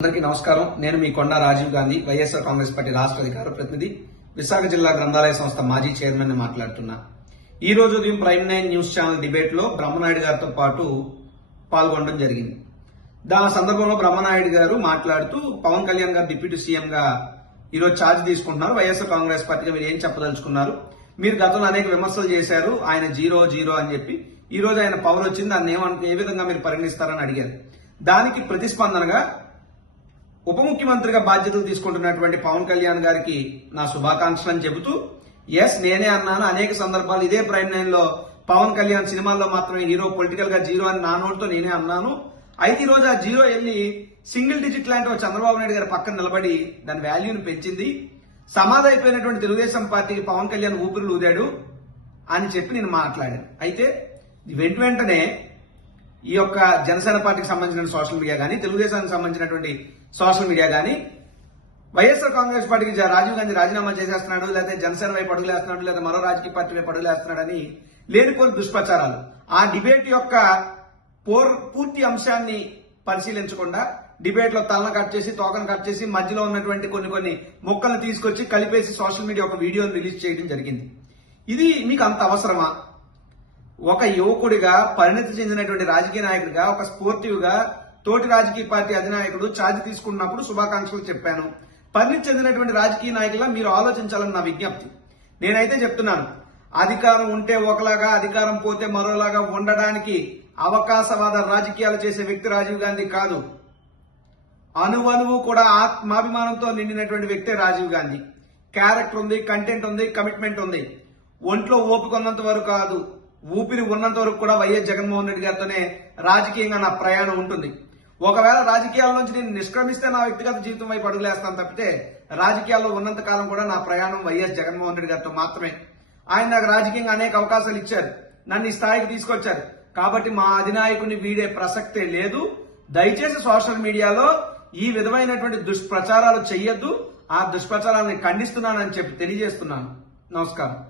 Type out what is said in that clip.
అందరికీ నమస్కారం. నేను మీ Konda Rajiv Gandhi YSR Congress party రాష్ట్ర అధికార ప్రతినిధి విశాఖ జిల్లా గ్రంథాలయ సంస్థ మాజీ చైర్మన్ మాట్లాడుతున్నా. ఈ రోజు ఉదయం ప్రైమ్ నైన్ న్యూస్ ఛానల్ డిబేట్లో బ్రహ్మనాయుడు గారితో పాటు పాల్గొనడం జరిగింది. దాని సందర్భంలో బ్రహ్మనాయుడు గారు మాట్లాడుతూ పవన్ కళ్యాణ్ గారు డిప్యూటీ సీఎంగా ఈరోజు ఛార్జ్ తీసుకుంటున్నారు. వైఎస్ఆర్ కాంగ్రెస్ పార్టీగా మీరు ఏం చెప్పదలుచుకున్నారు? మీరు గతంలో అనేక విమర్శలు చేశారు. ఆయన జీరో జీరో అని చెప్పి. ఈ రోజు ఆయన పవర్ వచ్చింది. దాన్ని ఏమను ఏ విధంగా మీరు పరిగణిస్తారని అడిగారు. దానికి ప్రతిస్పందనగా ఉప ముఖ్యమంత్రిగా బాధ్యతలు తీసుకుంటున్నటువంటి పవన్ కళ్యాణ్ గారికి నా శుభాకాంక్షలు అని చెబుతూ ఎస్ నేనే అన్నాను. అనేక సందర్భాలు ఇదే ప్రైమ్లో పవన్ కళ్యాణ్ సినిమాల్లో మాత్రమే హీరో పొలిటికల్గా జీరో అని నా నోటితో నేనే అన్నాను. అయితే ఈ రోజు ఆ జీరో వెళ్ళి సింగిల్ డిజిట్ లాంటి చంద్రబాబు నాయుడు గారి పక్కన నిలబడి దాని వాల్యూను పెంచింది. సమాధి అయిపోయినటువంటి తెలుగుదేశం పార్టీకి పవన్ కళ్యాణ్ ఊపిరి ఊదాడు అని చెప్పి నేను మాట్లాడాను. అయితే వెంట వెంటనే ఈ యొక్క జనసేన పార్టీకి సంబంధించిన సోషల్ మీడియా కానీ తెలుగుదేశానికి సంబంధించినటువంటి సోషల్ మీడియా కానీ వైఎస్ఆర్ కాంగ్రెస్ పార్టీకి రాజీవ్ గాంధీ రాజీనామా చేసేస్తున్నాడు లేకపోతే జనసేన వైపు అడుగులేస్తున్నాడు లేదా మరో రాజకీయ పార్టీ వైపు అడుగులేస్తున్నాడని లేనిపోని దుష్ప్రచారాలు. ఆ డిబేట్ యొక్క పోర్ పూర్తి అంశాన్ని పరిశీలించకుండా డిబేట్లో తలను కట్ చేసి తోకను కట్ చేసి మధ్యలో ఉన్నటువంటి కొన్ని కొన్ని మొక్కలను తీసుకొచ్చి కలిపేసి సోషల్ మీడియా ఒక వీడియోను రిలీజ్ చేయడం జరిగింది. ఇది మీకు అంత అవసరమా? ఒక యువకుడిగా పరిణతి చెందినటువంటి రాజకీయ నాయకుడిగా ఒక స్పోర్టివ్గా తోటి రాజకీయ పార్టీ అధినాయకుడు ఛార్జ్ తీసుకున్నప్పుడు శుభాకాంక్షలు చెప్పాను. పరిణతి చెందినటువంటి రాజకీయ నాయకులా మీరు ఆలోచించాలని నా విజ్ఞప్తి. నేనైతే చెప్తున్నాను అధికారం ఉంటే ఒకలాగా అధికారం పోతే మరోలాగా ఉండడానికి అవకాశవాద రాజకీయాలు చేసే వ్యక్తి రాజీవ్ గాంధీ కాదు. అనువనువు కూడా ఆత్మాభిమానంతో నిండినటువంటి వ్యక్తే రాజీవ్ గాంధీ. క్యారెక్టర్ ఉంది కంటెంట్ ఉంది కమిట్మెంట్ ఉంది. ఒంట్లో ఓపికొన్నంత వరకు కాదు. ఊపిరి ఉన్నంత వరకు కూడా వైఎస్ జగన్మోహన్ రెడ్డి గారితోనే రాజకీయంగా నా ప్రయాణం ఉంటుంది. ఒకవేళ రాజకీయాల నుంచి నేను నిష్క్రమిస్తే నా వ్యక్తిగత జీవితం వైపు అడుగులేస్తాను తప్పితే రాజకీయాల్లో ఉన్నంత కాలం కూడా నా ప్రయాణం వైఎస్ జగన్మోహన్ రెడ్డి గారితో మాత్రమే. ఆయన నాకు రాజకీయంగా అనేక అవకాశాలు ఇచ్చారు. నన్ను ఈ స్థాయికి తీసుకొచ్చారు. కాబట్టి మా అధినాయకుని వీడే ప్రసక్తే లేదు. దయచేసి సోషల్ మీడియాలో ఈ విధమైనటువంటి దుష్ప్రచారాలు చెయ్యొద్దు. ఆ దుష్ప్రచారాన్ని ఖండిస్తున్నానని చెప్పి తెలియజేస్తున్నాను. నమస్కారం.